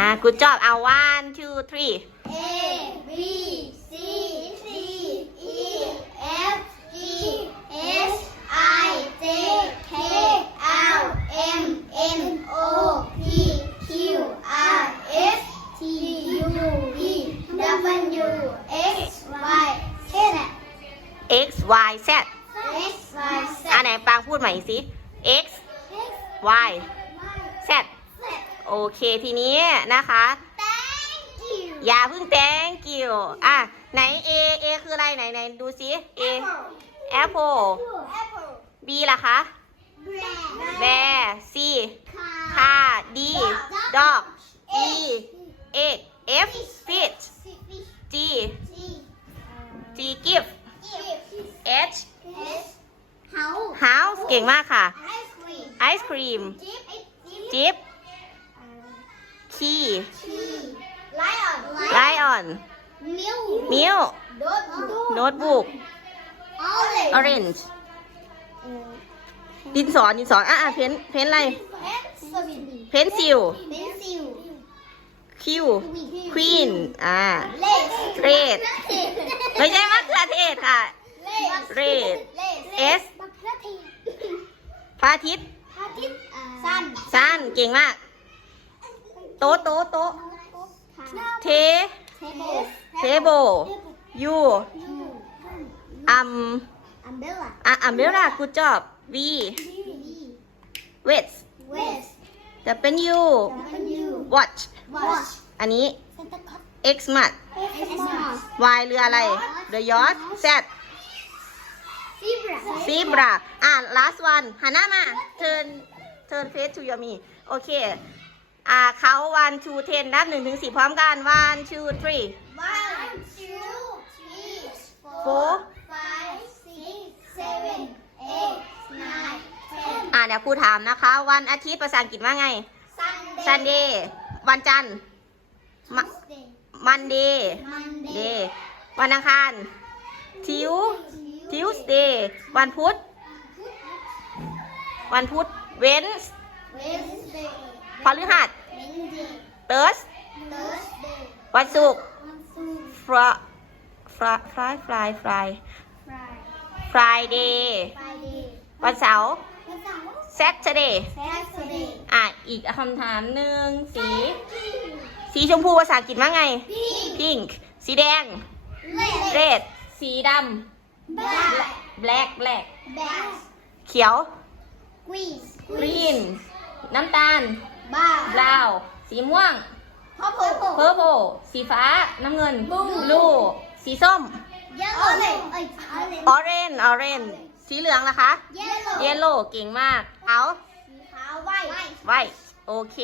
่า good j เอา one two three A B C X Y Z X Y Z x y z อันไหนปางพูดใหม่อีกสิ X X Y Z โอเค ทีนี้นะคะ thank you อย่าพึ่ง thank you อ่ะ ไหน A A คืออะไรไหนไหนดูซิ A apple apple B ล่ะคะ bear C car D dog E egg F fish G G give H house house เก่งมากค่ะ ice cream ice cream จิ๊บชีไลออนไลออนมิวโน้ตบุ๊กออเรนจ์ดินสอนดินสอนอ่ะเพ้นเพ้นอะไรเพ้นซิลคิวควีนอ่าเรดไม่ใช่มะกขืเทศค่ะเรดเอสพาทิตย์ซันซันเก่งมากโตโตโต เทเทโบยูอัมอัมเบลลากูจอบวีเวสจะเป็นยูวอชอันนี้ เอ็กซ์มัดวายเรืออะไรเดยอสเซตซีบราอ่าลาสวันหันหน้ามาเทิร์นเทิร์นเฟสทูยามีโอเค่าเขา one two ten นับหนึ่งถึงสี่พร้อมกัน one two three one two three four อ่าเดี๋ยวครูถามนะคะ วันอาทิตย์ภาษาอังกฤษว่าไง Sunday วันจันทร์ Monday Monday วันอังคาร Tuesday วันพุธ วันพุธ Wednesday พฤหัส t h u r s วันศุกร์ Friday ฟร์ฟร์ฟร์ฟร์ฟร์ฟร์วันเสาร์ Saturday อ่ะอีกคำถามหนึ่งสี สีชมพูภาษาอังกฤษว่าไง Pink สีแดง Red สีดำ Black Black เขียว Green น้ำตาลาวสีม่วง purple purple สีฟ้า น้ำเงิน b ู u e สีส้ม ออ l l o w o r a n สีเหลืองนะคะ เยลโล่เก่งมาก เขาสีขาวไวไวโอเค